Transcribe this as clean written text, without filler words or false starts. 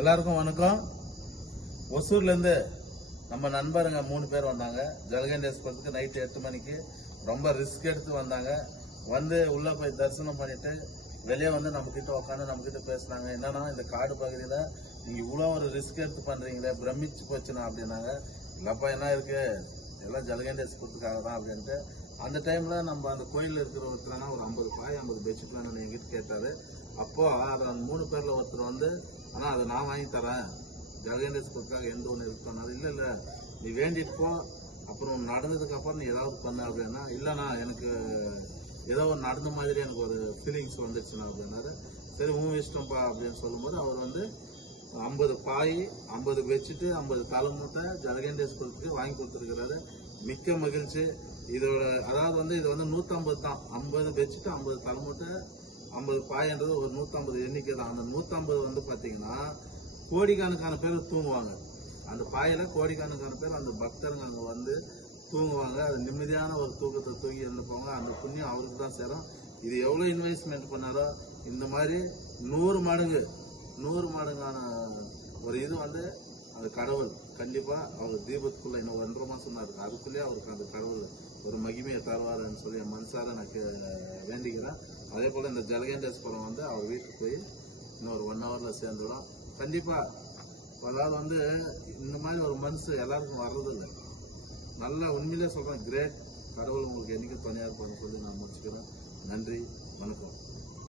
எல்லாருக்கும் வணக்கம். ஒசூர்லேருந்து நம்ம நண்பருங்க 3 பேர் வந்தாங்க. ஜலகண்டேஸ்வரத்துக்கு நைட்டு 8 மணிக்கு ரொம்ப ரிஸ்க் எடுத்து வந்தாங்க. வந்து உள்ளே போய் தரிசனம் பண்ணிட்டு வெளியே வந்து நம்மக்கிட்ட உட்காந்து நம்மக்கிட்ட பேசினாங்க. என்னன்னா, இந்த காடு பகுதியில் நீங்கள் இவ்வளோ ஒரு ரிஸ்க் எடுத்து பண்ணுறீங்களே, பிரமிச்சு போச்சுண்ணா அப்படின்னாங்க. இல்லைப்பா, என்ன இருக்கு, எல்லாம் ஜலகண்டேஸ்வரத்துக்காக தான் அப்படின்ட்டு. அந்த டைமில் நம்ம அந்த கோயிலில் இருக்கிற ஒருத்தரானா ஒரு 50 பாய் 50 பெட்ஷீட்லாம் எங்கிட்ட கேட்டார். அப்போது அதை அந்த 3 பேரில் ஒருத்தர் வந்து, ஆனால் அதை நான் வாங்கி தரேன், ஜலகண்டேஸ்வரத்துக்காக எந்த ஒன்று இருக்கனால. இல்லை நீ வேண்டிட்டு போ, அப்புறம் நடந்ததுக்கு அப்புறம் நீ ஏதாவது பண்ண அப்படின்னா. இல்லைண்ணா, எனக்கு ஏதோ ஒரு நடந்த மாதிரி எனக்கு ஒரு ஃபீலிங்ஸ் வந்துச்சுண்ணா அப்படின்னாரு. சரி, உன் இஷ்டம்ப்பா அப்படின்னு சொல்லும்போது அவர் வந்து 50 பாய் 50 பெட்ஷீட்டு 50 தலைமூட்டை ஜலகண்டேஸ்வரத்துக்கு வாங்கி கொடுத்துருக்கிறாரு. மிக்க மகிழ்ச்சி. இதோட அதாவது வந்து இது வந்து 150 தான். 50 பெட்ஷீட்டு 50 தலைமூட்டை 50 பாயன்றது ஒரு 150 எண்ணிக்கை தான். அந்த 150 வந்து பார்த்தீங்கன்னா கோடிக்கணக்கான பேர் தூங்குவாங்க. அந்த பாயில கோடிக்கணக்கான பேர் அந்த பக்தருங்க அங்கே வந்து தூங்குவாங்க. அது நிம்மதியான ஒரு தூக்கத்தை தூங்கி இருந்துப்பாங்க. அந்த புண்ணியம் அவருக்கு தான் சேரும். இது எவ்வளோ இன்வெஸ்ட்மெண்ட் பண்ணாரோ இந்த மாதிரி 100 மடங்கான ஒரு இது வந்து அந்த கடவுள் கண்டிப்பாக அவர் தீபத்துக்குள்ளே இன்னும் 1.5 மாதம் தான் இருக்குது. அதுக்குள்ளேயே அவருக்கு அந்த கடவுள் ஒரு மகிமையை தருவாருன்னு சொல்லி என் மனசார எனக்கு வேண்டிக்கிறேன். அதே போல் இந்த ஜலகண்டேஸ்வரம் வந்து அவர் வீட்டுக்கு போய் இன்னும் ஒரு 1 ஹவரில் சேர்ந்துடும் கண்டிப்பாக. அதாவது வந்து இந்த மாதிரி ஒரு மனசு எல்லாருக்கும் வர்றதில்லை. நல்லா உண்மையிலே சொல்கிறேன், கிரேட். கடவுள் உங்களுக்கு என்றைக்கும் துணையாக இருப்பான்னு சொல்லி நான் முடிச்சுக்கிறேன். நன்றி, வணக்கம்.